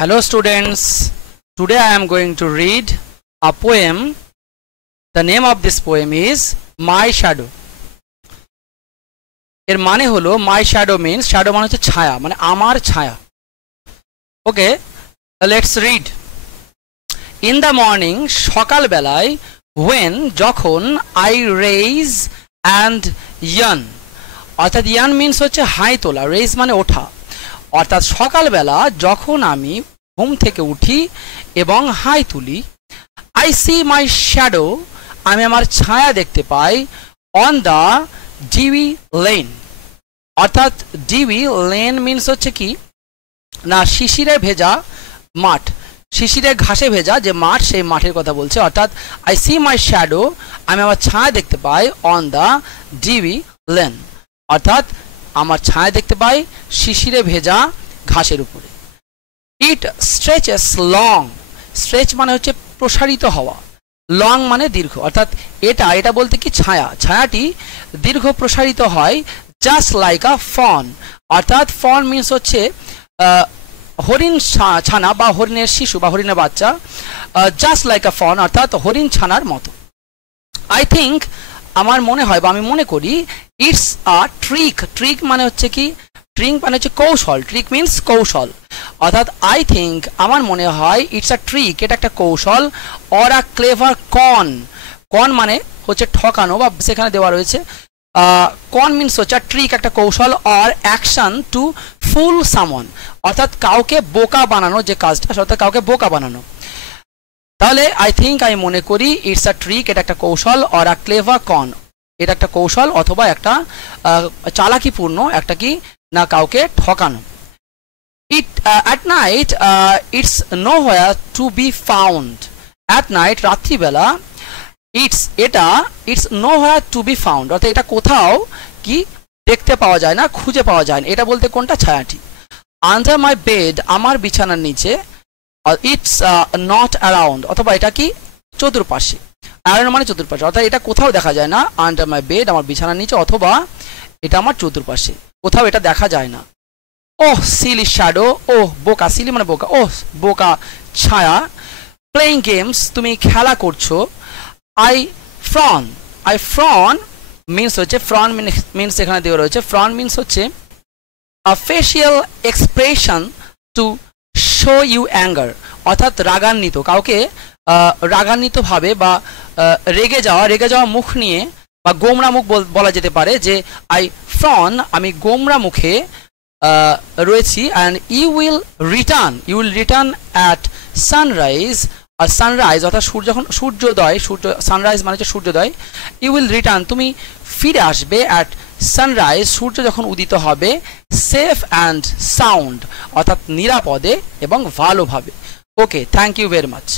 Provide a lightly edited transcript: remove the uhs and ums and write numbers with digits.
Hello students, today I am going to read a poem. The name of this poem is My Shadow. এর মানে হলো my shadow means shadow মানে হচ্ছে ছায়া, মানে আমার ছায়া। Okay, let's read. In the morning, সকাল বেলায়, when যখন I raise and yawn, অর্থাৎ yawn means হচ্ছে হাই তোলা, raise মানে ওঠা, অর্থাৎ সকালবেলা যখন আমি ঘুম থেকে উঠি এবং হাই তুলি, I see my shadow, আমি আমার ছায়া দেখতে পাই, on the dewy lane, অর্থাৎ dewy lane means হচ্ছে কি না শিশিরে ভেজা মাঠ, শিশিরে ঘাসে ভেজা যে মাঠ, সেই মাঠের কথা বলছে। অর্থাৎ I see my shadow, আমি আমার ছায়া দেখতে পাই on the dewy lane, অর্থাৎ আমার ছায়া দেখতে পাই শিশিরে ভেজা ঘাসের উপরে। ইট স্ট্রেচেস লং, স্ট্রেচ মানে হচ্ছে প্রসারিত হওয়া, লং মানে দীর্ঘ, অর্থাৎ এটা বলতে কি ছায়া, ছায়াটি দীর্ঘ প্রসারিত হয়, জাস্ট লাইক আ ফন, অর্থাৎ ফন মিনস হচ্ছে হরিণ ছানা বা হরিণের শিশু বা হরিণের বাচ্চা, জাস্ট লাইক আ ফন অর্থাৎ হরিণ ছানার মতো। আই থিঙ্ক আমার মনে হয় বা আমি মনে করি, ইটস আ ট্রিক, ট্রিক মানে হচ্ছে কি, ট্রিক মানে হচ্ছে কৌশল, ট্রিক মিনস কৌশল, অর্থাৎ আই থিঙ্ক আমার মনে হয় ইটস আ ট্রিক, এটা একটা কৌশল, অর আ ক্লেভার কন, কন মানে হচ্ছে ঠকানো বা সেখানে দেওয়া রয়েছে, কন মিনস হচ্ছে ট্রিক একটা কৌশল, অর অ্যাকশন টু ফুল সামন, অর্থাৎ কাউকে বোকা বানানো, যে কাজটা অর্থাৎ কাউকে বোকা বানানো। তাহলে আই থিঙ্ক আমি মনে করি ইটস আ ট্রিক, এটা একটা কৌশল, অর আ ক্লেভার কন, এটা একটা কৌশল অথবা একটা চালাকিপূর্ণ একটা কি না কাউকে ঠকানো। Eat at night it's nowhere to be found, at night রাত্রিবেলা, it's nowhere to be found, অর্থাৎ এটা কোথাও কি দেখতে পাওয়া যায় না, খুঁজে পাওয়া যায় না, এটা বলতে কোনটা ছায়াটি। আন্ডার মাই বেড, আমার বিছানার নিচে, ইটস নট অ্যারাউন্ড, অথবা এটা কি চতুর্পাশে, অ্যারাউন্ড মানে চতুর্পাশে, অর্থাৎ এটা কোথাও দেখা যায় না, আন্ডার মাই বেড আমার বিছানার নিচে, অথবা এটা আমার চতুর্পাশে, কোথাও এটা দেখা যায় না। ওহ সিলি শ্যাডো, ওহ বোকা, সিলি মানে বোকা, ওহ বোকা ছায়া, প্লেইং গেমস তুমি খেলা করছো, আই ফ্রন মিনস হচ্ছে, ফ্রন মিনস এখানে দেওয়া রয়েছে, ফ্রন মিনস হচ্ছে a facial expression to show you anger, অর্থাৎ রাগান্বিত, কাউকে রাগান্বিতভাবে বা রেগে যাওয়া মুখ নিয়ে বা গোমরা মুখ বলা যেতে পারে, যে আই ফ্রন আমি গোমরা মুখে রয়েছি, and you will return at sunrise, আর সানরাইজ অর্থাৎ যখন সূর্যোদয়, সানরাইজ মানে হচ্ছে সূর্যোদয়, ইউ উইল রিটার্ন তুমি ফিরে আসবে, অ্যাট সানরাইজ সূর্য যখন উদিত হবে, সেফ অ্যান্ড সাউন্ড অর্থাৎ নিরাপদে এবং ভালোভাবে। ওকে, থ্যাংক ইউ ভেরি মাচ।